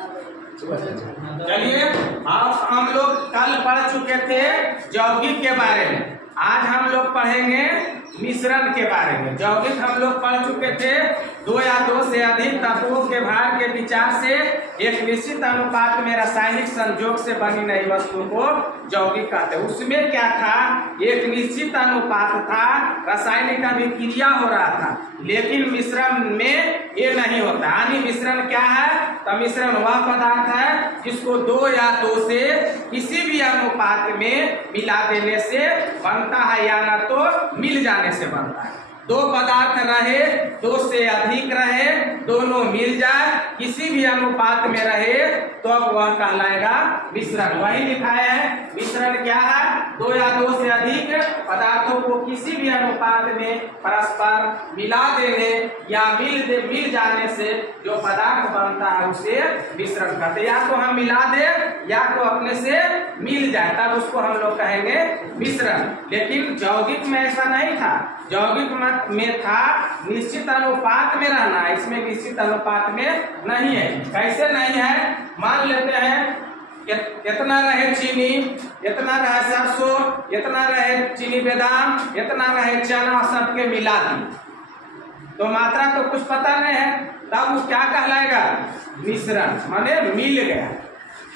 चलिए, अब हम लोग कल पढ़ चुके थे यौगिक के बारे में। आज हम लोग पढ़ेंगे मिश्रण के बारे में। यौगिक हम लोग पढ़ चुके थे, दो या दो से अधिक तत्वों के भार के विचार से एक निश्चित अनुपात में रासायनिक संयोग से बनी नई वस्तु को यौगिक कहते हैं। उसमें क्या था, एक निश्चित अनुपात था, रासायनिक अभिक्रिया हो रहा था, लेकिन मिश्रण में ये नहीं होता। यानी मिश्रण क्या है, तो मिश्रण वह पदार्थ है जिसको दो या दो से किसी भी अनुपात में मिला देने से बनता है, या ना तो मिल जाने से बनता है। दो पदार्थ रहे, दो से अधिक रहे, दोनों मिल जाए, किसी भी अनुपात में रहे तो अब वह कहलाएगा मिश्रण। वही लिखाया है, मिश्रण क्या है, दो या दो से अधिक पदार्थों को किसी भी अनुपात में परस्पर मिला देने या मिल जाने से जो पदार्थ बनता है उसे मिश्रण कहते हैं। या तो हम मिला दे या तो अपने से मिल जाए, तब उसको हम लोग कहेंगे मिश्रण। लेकिन यौगिक में ऐसा नहीं था। यौगिक में था निश्चित अनुपात में रहना, इसमें निश्चित अनुपात में नहीं है। कैसे नहीं है, मान लेते हैं इतना रहे चीनी, इतना रहे सरसों, इतना रहे चीनी बादाम, इतना रहे चना, सबके मिला दी तो मात्रा तो कुछ पता नहीं है, तब वो क्या कहलाएगा, मिश्रण, माने मिल गया।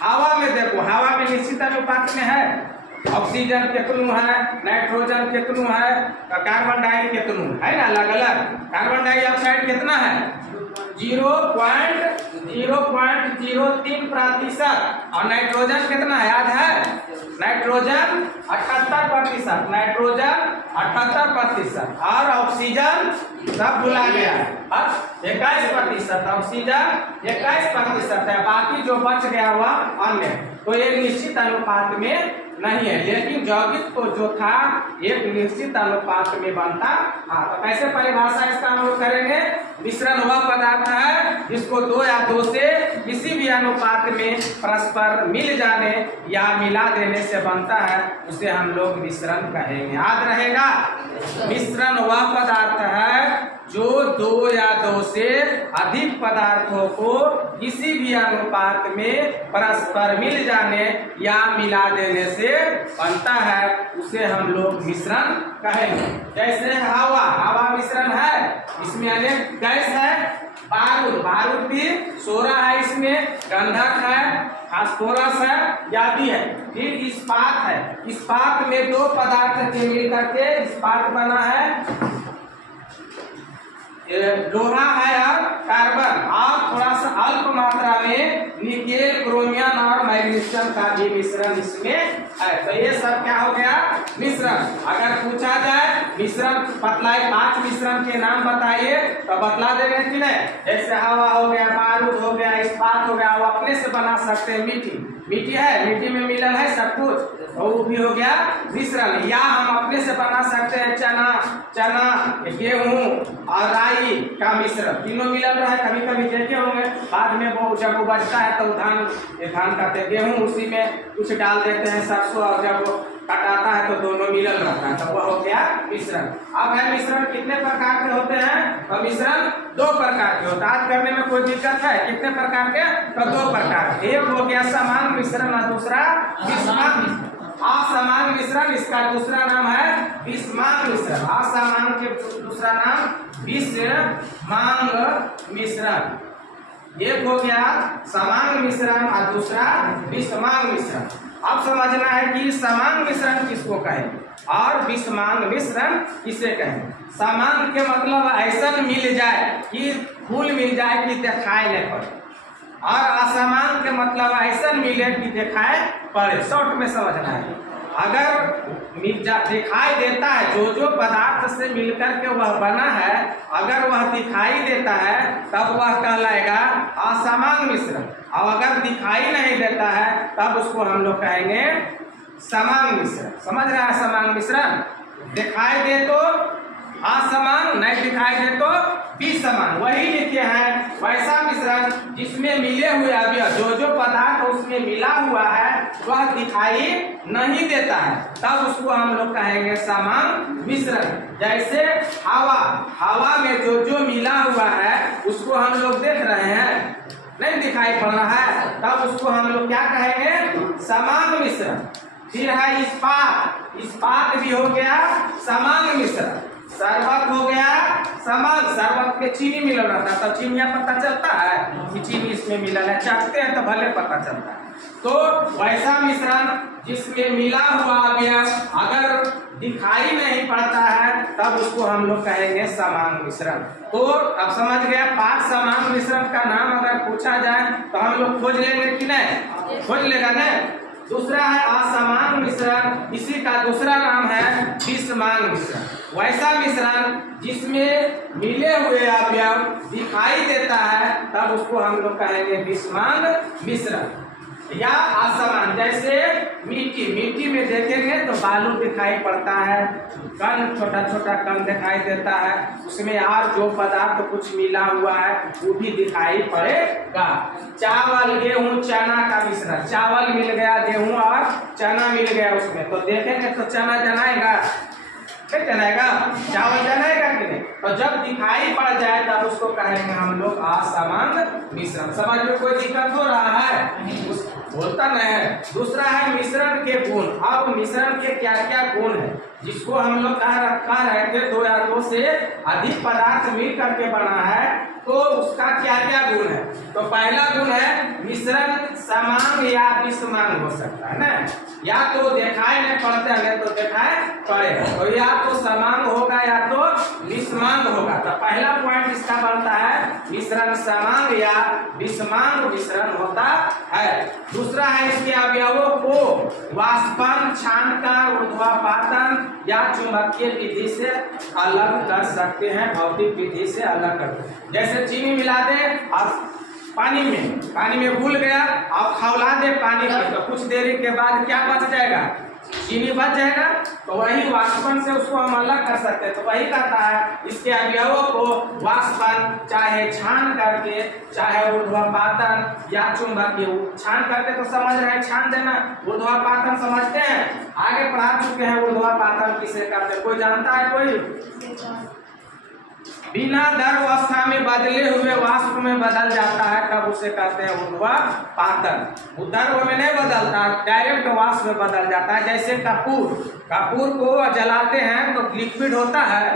हवा में देखो, हवा में निश्चित अनुपात में है, ऑक्सीजन कितनु है, नाइट्रोजन कितनु है, कार्बन डाइऑक्साइड कितनु है ना, अलग अलग। कार्बन डाइऑक्साइड कितना है, 0.03%, और नाइट्रोजन कितना है, याद है, नाइट्रोजन 78%, नाइट्रोजन 78%, और ऑक्सीजन सब भुला गया है, 21%, ऑक्सीजन 21% है, बाकी जो बच गया हुआ अन्य। तो एक निश्चित अनुपात में नहीं है, लेकिन यौगिक तो जो था एक निश्चित अनुपात में बनता। हाँ, तो कैसे परिभाषा इसका हम लोग करेंगे, मिश्रण वह पदार्थ है जिसको दो या दो से किसी भी अनुपात में परस्पर मिल जाने या मिला देने से बनता है, उसे हम लोग मिश्रण कहेंगे। याद रहेगा, मिश्रण वह पदार्थ है जो दो या दो से अधिक पदार्थों को किसी भी अनुपात में परस्पर मिल जाने या मिला देने से बनता है, उसे हम लोग मिश्रण कहेंगे। जैसे हवा, हवा मिश्रण है, इसमें अनेक गैस है, बारूद, बारूद भी सोरा है, इसमें गंधक है, फास्फोरस है, आदि है। फिर इस्पात है, इस्पात में दो पदार्थ के मिलकर के इस्पात बना है, लोहा है और कार्बन, और थोड़ा सा अल्प मात्रा में निकेल, क्रोमियम और मैग्नीशियम का भी मिश्रण इसमें है। तो ये सब क्या हो गया, मिश्रण। अगर पूछा जाए मिश्रण बतलाए, 5 मिश्रण के नाम बताइए तो बतला देंगे कि नहीं। जैसे हवा हो गया, बारूद हो गया, इस्पात हो गया, वो अपने से बना सकते हैं। मिट्टी, मिट्टी है, मिट्टी में मिलन है सब कुछ, तो वो भी हो गया मिश्रण। या हम अपने से बना सकते हैं चना, गेहूं और राई का मिश्रण, तीनों मिलन रहा है। कभी कभी देखे होंगे, बाद में वो जब वो बचता है तो धान करते हैं, गेहूं उसी में कुछ डाल देते हैं, सरसों, और जब वो कटाता है तो दोनों मिलन रहता है, तो वह हो गया मिश्रण। अब है मिश्रण कितने प्रकार के होते हैं, तो मिश्रण 2 प्रकार के होता है। आज करने में कोई दिक्कत है, कितने प्रकार के, तो 2 प्रकार के। एक हो गया समान मिश्रण और दूसरा विषमांग मिश्रण। असमान मिश्रण, इसका दूसरा नाम है विषमांग मिश्रण। असमान के दूसरा नाम विषमांग मिश्रण। एक हो गया समान मिश्रण और दूसरा विषमांग मिश्रण। अब समझना है कि समान मिश्रण किसको कहें और विषमांग मिश्रण किसे कहें। समान के मतलब ऐसा मिल जाए कि फूल मिल जाए कि दिखाई नहीं पड़े, और असमान के मतलब ऐसा मिले कि दिखाई पड़े। शॉर्ट में समझना है, अगर दिखाई देता है, जो पदार्थ से मिलकर के वह बना है, अगर वह दिखाई देता है तब वह कहलाएगा असमान मिश्रण, और अगर दिखाई नहीं देता है तब उसको हम लोग कहेंगे समान मिश्रण। समझ रहा है, समान मिश्रण दिखाई दे तो असमान, नहीं दिखाई दे तो विषमान। वही लिखे हैं वैसा मिश्रण जिसमें मिले हुए अवयव, जो पदार्थ उसमें मिला हुआ है वह दिखाई नहीं देता है, तब उसको हम लोग कहेंगे समान मिश्रण। जैसे हवा, हवा में जो मिला हुआ है उसको हम लोग देख रहे हैं, नहीं नहीं दिखाई पड़ रहा है, तब उसको हम लोग क्या कहेंगे? समांग मिश्रण। फिर है इस्पात। इस्पात भी हो गया समांग मिश्रण। शरबत हो गया समांग। शरबत में चीनी मिलल रहता, तब चीनिया पता चलता है कि चीनी इसमें मिलल है, चाटते हैं तो भले पता चलता है। तो वैसा मिश्रण जिसमें मिला हुआ अवयव अगर दिखाई नहीं पड़ता है, तब उसको हम लोग कहेंगे समांग मिश्रण। तो अब समझ गया, पाक समांग मिश्रण का नाम अगर पूछा जाए तो हम लोग खोज लेंगे कि नहीं? खोज लेगा ना। दूसरा है असमांग मिश्रण, इसी का दूसरा नाम है विषमांग मिश्रण। वैसा मिश्रण जिसमें मिले हुए अवयव दिखाई देता है, तब उसको हम लोग कहेंगे विषमांग मिश्रण। या असमान, जैसे मिट्टी। मिट्टी में देखेंगे तो बालू दिखाई पड़ता है, कण छोटा छोटा कण दिखाई देता है, उसमें और जो पदार्थ कुछ मिला हुआ है वो भी दिखाई पड़ेगा। चावल गेहूं चना का मिश्रण, चावल मिल गया, गेहूं और चना मिल गया उसमें, तो देखेंगे तो चना जनाएगा, क्या जनाएगा? चावल जनाएगा कि नहीं? तो जब दिखाई पड़ जाए तब उसको कहेंगे हम लोग असमांग मिश्रण। समझ में कोई दिक्कत हो रहा है? बोलता नहीं है। दूसरा है मिश्रण के गुण। अब मिश्रण के क्या क्या गुण है, जिसको हम लोग कह रहे थे दो या दो से अधिक पदार्थ मिल करके बना है, तो उसका क्या क्या गुण है? तो पहला गुण है मिश्रण समांग या विषमांग हो सकता है ना। या तो दिखाई नहीं पड़ते हैं तो दिखाई पड़ेगा, तो या तो समांग होगा या तो विषमांग होगा। तो पहला पॉइंट इसका बनता है मिश्रण समांग या विषमांग मिश्रण होता है। दूसरा है इसके अवयवों को वाष्पन, छानकर, ऊर्ध्वापातन या चुंबकीय विधि से अलग कर सकते हैं, भौतिक विधि से अलग करते हैं। जैसे चीनी मिला दे और पानी में घुल गया और खौला दे पानी में, तो कुछ देरी के बाद क्या बच जाएगा? चीनी बच जाएगा। तो वही वाष्पन से उसको हम अलग कर सकते हैं। तो वही कहता है इसके अवयवों को वाष्पन, चाहे छान करके, चाहे ऊर्ध्वापातन या चुंबकीय। छान करके तो समझ रहे हैं, छान देना। ऊर्ध्वापातन समझते हैं, आगे पढ़ा चुके हैं ऊर्ध्वापातन किसे कहते हैं, कोई जानता है? कोई? बिना द्रव अवस्था में बदले हुए वाष्प में बदल जाता है, तब उसे कहते हैं ऊर्ध्वापातन। द्रव में नहीं बदलता, डायरेक्ट वाष्प में बदल जाता है। जैसे कपूर को जलाते हैं तो लिक्विड होता है,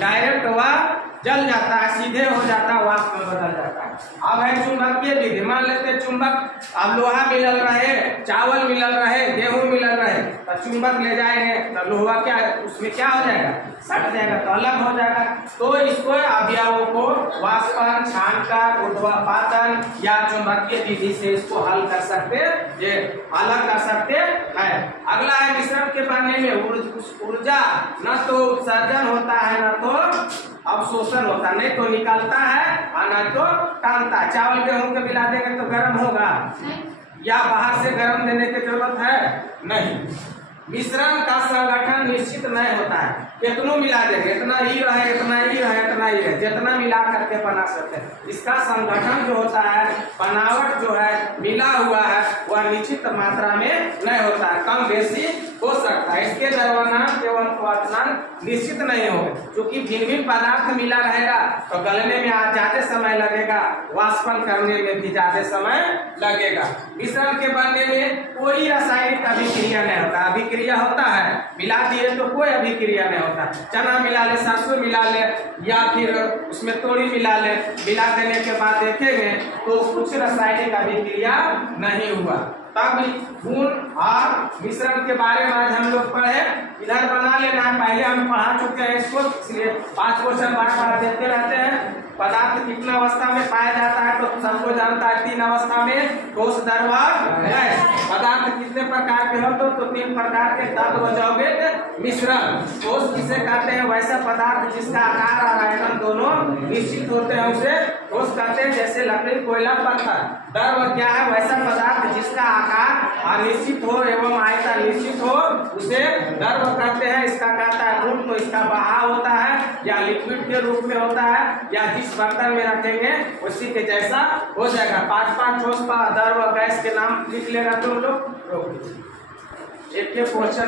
डायरेक्ट वह जल जाता है, सीधे हो जाता है, वाष्प में बदल जाता है। अब है चुंबकीय विधि। मान लेते चुंबक, अब लोहा मिलल रहे, चावल मिलल रहे, गेहूं मिलल रहे, तो चुंबक ले जाएंगे तो लोहा क्या उसमें क्या हो जाएगा? सट जाएगा, तो अलग हो जाएगा। तो इसको अवयवों को वाष्पन, छानकर, ऊर्ध्वापातन या चुंबकीय विधि से इसको हल कर सकते, ये अलग कर सकते हैं। अगला है मिश्रण के बनने में ऊर्जा, न तो उत्सर्जन होता है न तो अवशोषण होता, नहीं तो निकलता है और नहीं तो टानता है। चावल गेहूं के मिला देंगे तो गर्म होगा या बाहर से गर्म देने की जरूरत है? नहीं। मिश्रण का संगठन निश्चित नहीं होता है, कितनों मिला देंगे, इतना ही रहे, इतना ही रहे, इतना ही रहे, जितना मिला करके बना सकते हैं। इसका संगठन जो होता है, बनावट जो है, मिला हुआ है, वह निश्चित मात्रा में नहीं होता है, कम बेसी हो सकता है। इसके द्रव्यमान एवं क्वथनांक निश्चित नहीं होगा, क्योंकि भिन्न भिन्न पदार्थ मिला रहेगा तो गलने में ज्यादा समय लगेगा, वाष्पन करने में भी ज्यादा समय लगेगा। मिश्रण के बनने में कोई रासायनिक अभिक्रिया नहीं होता। अभिक्रिया होता है, मिला दिए तो कोई अभिक्रिया नहीं होता। चना मिला ले, सरसों मिला ले, या फिर उसमें तोड़ी मिला ले, मिला देने के बाद देखेंगे तो कुछ रासायनिक अभिक्रिया नहीं हुआ। तब गुण और मिश्रण के बारे में आज हम लोग पढ़े। इधर बना लेना, पहले हम पढ़ा चुके हैं इसको, इसलिए 5 क्वेश्चन बार देते रहते हैं। पदार्थ कितना अवस्था में पाया जाता है तो सबको जानता है, 3 अवस्था में, ठोस, द्रव, गैस। पदार्थ कितने प्रकार के हो तो 3 प्रकार के तत्व यौगिक मिश्रण। ठोस किसे कहते हैं? वैसा पदार्थ जिसका आकार और आयतन दोनों निश्चित होते हैं उसे ठोस कहते हैं, जैसे लकड़ी, कोयला, पत्थर। द्रव क्या है? वैसा पदार्थ जिसका आकार अनिश्चित हो एवं आयतन निश्चित हो उसे द्रव कहते हैं। इसका कहता है गुण, तो इसका बहाव होता है या लिक्विड के रूप में होता है, या जिस बर्तन में रखेंगे उसी के जैसा हो जाएगा। 5 ठोस, द्रव, गैस के नाम लिख लेगा तुम लोग। एक क्वेश्चन